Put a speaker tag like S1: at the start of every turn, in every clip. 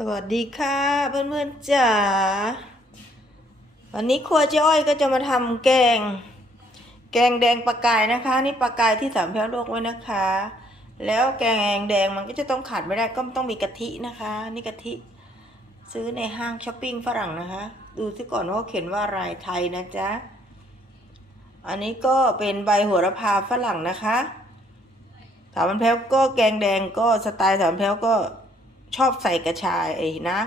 S1: สวัสดีค่ะ เพื่อนๆจ๋าวันนี้ครัวเจ้อ้อยก็จะมาทำแกง แกงแดงปลากายนะคะ นี่ปลากายที่สามแพ้วโลกไว้นะคะ แล้วแกงแดงมันก็จะต้องขาดไม่ได้ก็ต้องมีกะทินะคะ นี่กะทิซื้อในห้างช้อปปิ้งฝรั่งนะคะ ดูซิก่อนว่าเขียนว่าอะไรไทยนะจ๊ะอันนี้ก็เป็นใบโหระพาฝรั่งนะคะสามพันแพ้วก็แกงแดงก็สไตล์สามพันแพ้วก็ ชอบใส่กระชายไอ้นะ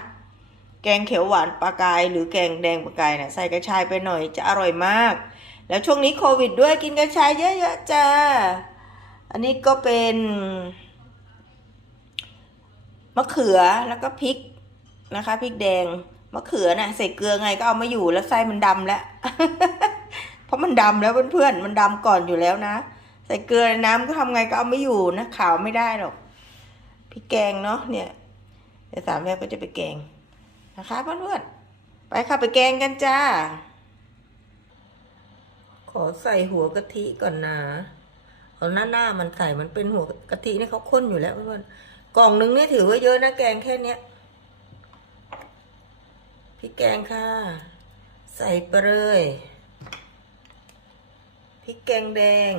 S1: แกงเขียวหวานปลากาย หรือแกงแดงปลากายเนี่ยใส่กระชายไปหน่อยจะอร่อยมาก แล้วช่วงนี้โควิดด้วยกินกระชายเยอะๆจ้าอันนี้ก็เป็นมะเขือแล้วก็พริกนะคะพริกแดงมะเขือน่ะใส่เกลือไงก็เอามาอยู่แล้วไส้มันดำแล้วเพราะมันดำแล้วเพื่อนๆมันดำก่อนอยู่แล้วนะ ใส่เกลือนน้ำก็ทำไงก็เอาไม่อยู่นะขาวไม่ได้หรอกพริกแกงเนาะเนี่ย เดี๋ยวสามแม่ก็จะไปแกงนะคะเพื่อนๆไปค่ะไปแกงกันจ้า ขอใส่หัวกะทิก่อนนะเอาหน้าหน้ามันใส่มันเป็นหัวกะทินี่เขาข้นอยู่แล้วเพื่อนๆกล่องนึงนี่ถือว่าเยอะนะแกงแค่เนี้ยพริกแกงค่ะ ใส่ไปเลยพริกแกงแดง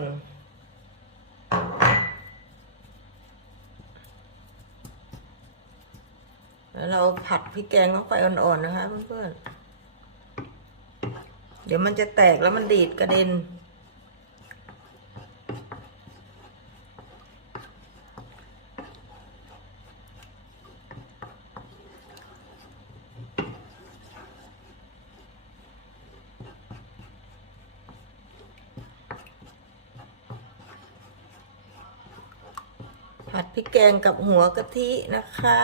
S1: แล้วเราผัดพริกแกงเข้าไฟอ่อนๆนะคะเพื่อนๆ เดี๋ยวมันจะแตกแล้วมันดีดกระเด็น ผัดพริกแกงกับหัวกะทินะคะ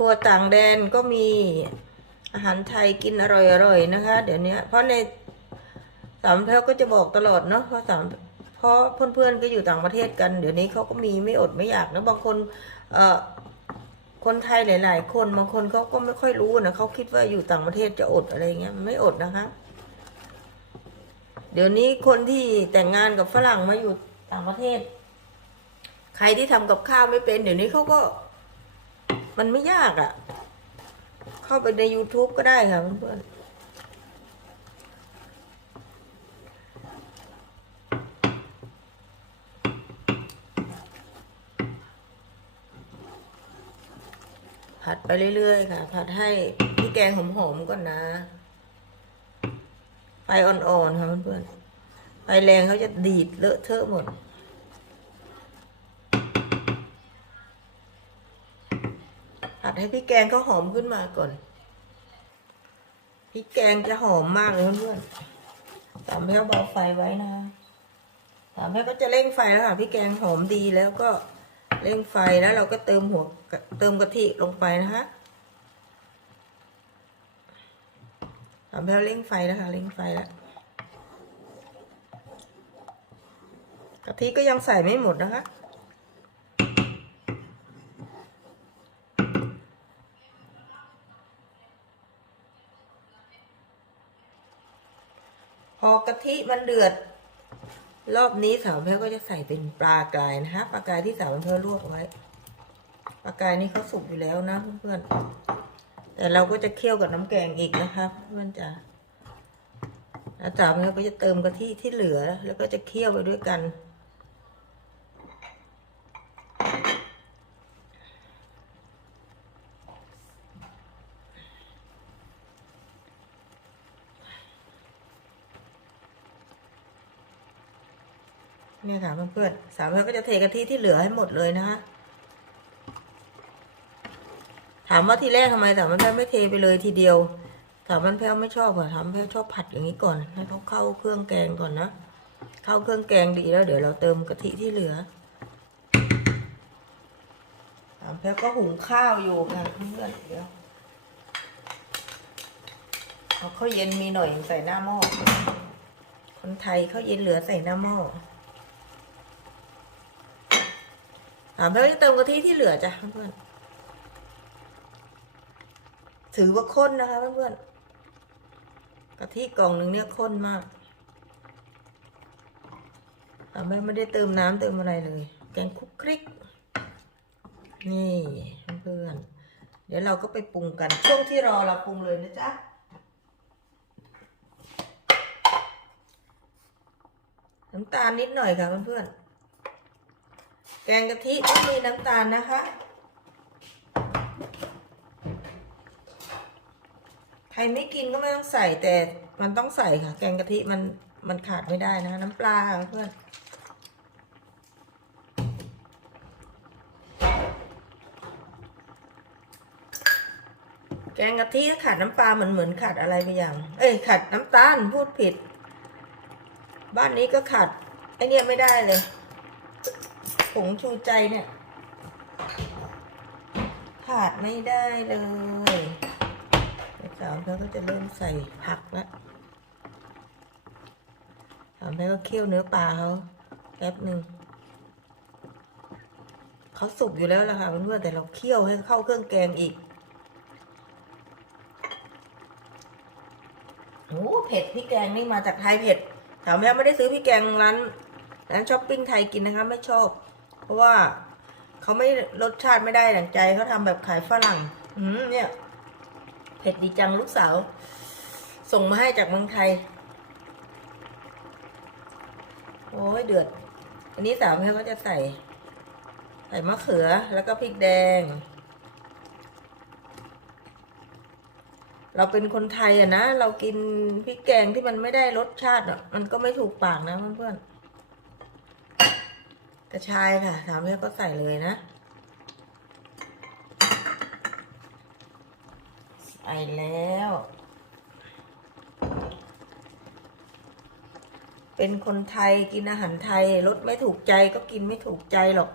S1: ครัวต่างแดนก็มีอาหารไทยกินอร่อยๆนะคะ เดี๋ยวนี้เพราะในสามแพ้วก็จะบอกตลอดเนาะเพราะสามเพราะเพื่อนๆก็อยู่ต่างประเทศกัน เดี๋ยวนี้เขาก็มีไม่อดไม่อยากนะบางคนเอ่อคนไทยหลาย ๆ คนบางคนเขาก็ไม่ค่อยรู้นะเขาคิดว่าอยู่ต่างประเทศจะอดอะไรเงี้ยไม่อดนะคะ เดี๋ยวนี้คนที่แต่งงานกับฝรั่งมาอยู่ต่างประเทศ ใครที่ทำกับข้าวไม่เป็น เดี๋ยวนี้เขาก็ มันไม่ยากอะ่ะ เข้าไปใน YouTube ก็ได้ค่ะเพื่อนๆผัดไปเรื่อยๆค่ะ ผัดให้พี่แกงหอมๆก่อนนะไฟอ่อนๆค่ะเพื่อนๆไฟแรงเขาจะดีดเลอะเทอะหมด ผัด ให้พริกแกงเขาหอมขึ้นมาก่อนพริกแกงจะหอมมากเลยเพื่อนๆสามแพ้วเบาไฟไว้นะคะสามแพ้วก็จะเร่งไฟแล้วค่ะพริกแกงหอมดีแล้วก็เร่งไฟแล้วเราก็เติมหัวเติมกะทิลงไปนะคะสามแพ้วเร่งไฟแล้วค่ะเร่งไฟแล้วกะทิก็ยังใส่ไม่หมดนะคะ อกะทิมันเดือด รอบนี้สาวแพ้ก็จะใส่เป็นปลากรายนะคะปลากรายที่สาวแพ้วลวกไว้ปลากรายนี่เขาสุกอยู่แล้วนะเพื่อนๆแต่เราก็จะเคี่ยวกับน้ำแกงอีกนะคะเพื่อนจ๋าแล้วสาวแพ้ก็จะเติมกะทิที่เหลือ แล้วก็จะเคี่ยวไปด้วยกัน นี่ค่ะเพื่อนๆสาวแพ้วก็จะเทกะทิที่เหลือให้หมดเลยนะคะ ถามว่าทีแรกทำไมสาวมันแพ้วไม่เทไปเลยทีเดียวสาวมันแพ้วไม่ชอบอะถามแพ้วชอบผัดอย่างนี้ก่อนให้เขาเข้าเครื่องแกงก่อนนะเข้าเครื่องแกงดีแล้ว เดี๋ยวเราเติมกะทิที่เหลือสาวแพ้วก็หุงข้าวอยู่ค่ะเพื่อนเดี๋ยวเอาข้าวเย็นมีหน่อยใส่หน้าหม้อคนไทยข้าวเย็นเหลือใส่หน้าหม้อ ถามเพื่อนจะเติมกะทิที่เหลือจ้ะเพื่อนๆถือว่าข้นนะคะเพื่อนๆกะทิกล่องหนึ่งเนี่ยข้นมากถามแม่ไม่ได้เติมน้ำเติมอะไรเลย แกงคุกคลิก นี่เพื่อนเดี๋ยวเราก็ไปปรุงกันช่วงที่รอเราปรุงเลยนะจ๊ะน้ำตาลนิดหน่อยค่ะเพื่อนๆ แกงกะทิต้องมีน้ำตาลนะคะ ใครไม่กินก็ไม่ต้องใส่แต่มันต้องใส่ค่ะ แกงกะทิมันมันขาดไม่ได้นะคะน้ำปลาค่ะเพื่อนแกงกะทิขาดน้ำปลาเหมือนเหมือนขาดอะไรไปอย่าง เอ้ยขาดน้ำตาลพูดผิด บ้านนี้ก็ขาดไอเนี่ยไม่ได้เลย งชูใจเนี่ย ขาดไม่ได้เลยสาวเขาก็จะเริ่มใส่ผักแล้วสาวแม่ก็เคี่ยวเนื้อปลาเขาแป๊บหนึ่งเขาสุกอยู่แล้วล่ะค่ะเพื่อนๆแต่เราเคี่ยวให้เข้าเครื่องแกงอีกโอ้เผ็ดพี่แกงนี่มาจากไทยเผ็ดสาวแม่ไม่ได้ซื้อพี่แกงร้านร้านช้อปปิ้งไทยกินนะคะ ไม่ชอบ เพราะว่าเขาไม่รสชาติไม่ได้ดั่งใจเขาทำแบบขายฝรั่ง อืมเนี่ยเผ็ดดีจังลูกสาว ส่งมาให้จากเมืองไทย โอ้ยเดือด อันนี้สาวแม่ก็จะใส่ ใส่มะเขือแล้วก็พริกแดง เราเป็นคนไทยอะนะ เรากินพริกแกงที่มันไม่ได้รสชาติอะมันก็ไม่ถูกปากนะเพื่อนๆ กระชายค่ะสามแม่ก็ใส่เลยนะ ใส่แล้ว เป็นคนไทยกินอาหารไทยรสไม่ถูกใจก็กินไม่ถูกใจหรอก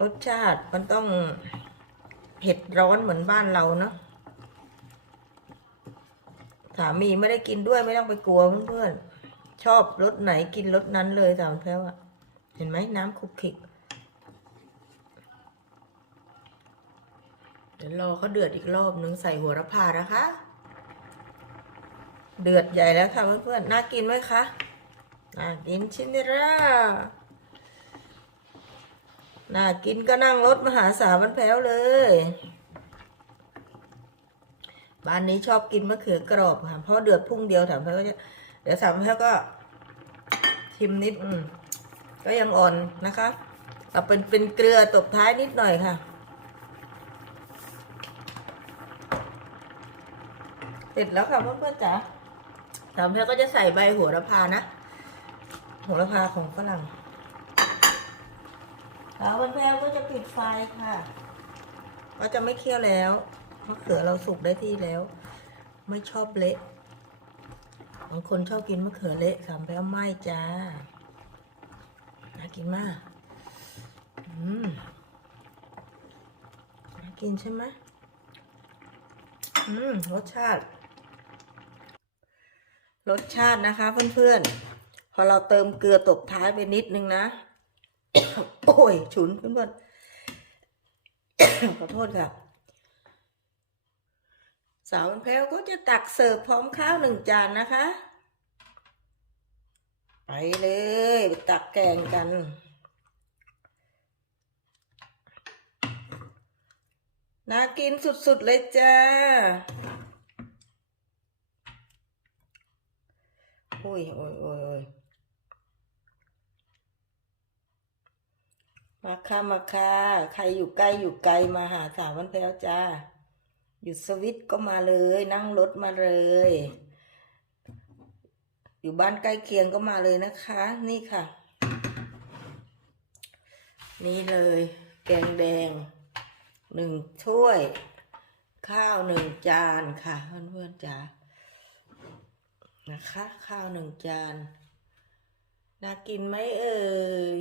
S1: รสชาติมันต้องเผ็ดร้อนเหมือนบ้านเราเนาะสามีไม่ได้กินด้วยไม่ต้องไปกลัวเพื่อนๆ ชอบรสไหนกินรสนั้นเลยสามแพ้วอะเห็นไหมน้ำคลุกคิก เดี๋ยวรอเขาเดือดอีกรอบนึงใส่หัวระพานะคะ เดือดใหญ่แล้วค่ะเพื่อนๆ น่ากินไหมคะ น่ากินชินิราน่ากินก็นั่งรถมหาสารมันแพ้วเลย บ้านนี้ชอบกินมะเขือกรอบค่ะเพราะเดือดพุ่งเดียวถามแพ้วก็จะ เดี๋ยวสามแพ้วก็ชิมนิดอืมก็ยังอ่อนนะคะเอาเป็นเป็นเกลือตบท้ายนิดหน่อยค่ะ เสร็จแล้วค่ะเพื่อนๆจ๋าสามแพรก็จะใส่ใบโหัวระพานะโหัวระพาของฝรั่งแล้ววันแพรก็จะปิดไฟค่ะ ก็จะไม่เคี่ยวแล้วมะเขือเราสุกได้ที่แล้ว ไม่ชอบเละ บางคนชอบกินมะเขือเละสามแพรไม่จ้าน่ากินมากอืมน่ากินใช่ไหมอืมรสชาติ รสชาตินะคะ เพื่อนๆ พอเราเติมเกลือตบท้ายไปนิดนึงนะ โอ้ย ฉุนเพื่อนๆขอโทษค่ะ สาวมันแพ้วก็จะตักเสิร์ฟพร้อมข้าวหนึ่งจานนะคะ ไปเลยตักแกงกัน น่ากินสุดๆเลยจ้าโอ้ยโอ้ยโอ้ยโอ้ยมาค่ะมาค่ะ ใครอยู่ใกล้อยู่ไกลมาหาสาววันแพ้วจ้า อยู่สวิตก็มาเลย นั่งรถมาเลย อยู่บ้านใกล้เคียงก็มาเลยนะคะ นี่ค่ะ นี่เลย แกงแดงหนึ่งถ้วย ข้าวหนึ่งจานค่ะ เพื่อนๆจ๋านะคะ ข้าวหนึ่งจานน่ากินไหมเอ่ย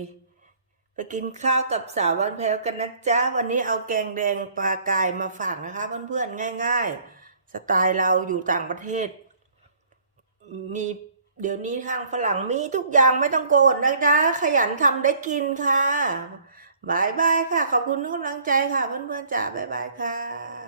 S1: ไปกินข้าวกับสาววันแพลวกันนะจ๊ะ วันนี้เอาแกงแดงปลากายมาฝากนะคะเพื่อนๆง่าย ๆ สไตล์เราอยู่ต่างประเทศ มีเดี๋ยวนี้ทางฝรั่งมีทุกอย่างไม่ต้องโกรธนะจ๊ะขยันทำได้กินค่ะบายบายค่ะ ขอบคุณทุกกำลังใจค่ะ เพื่อนๆจ๋าบายบายค่ะ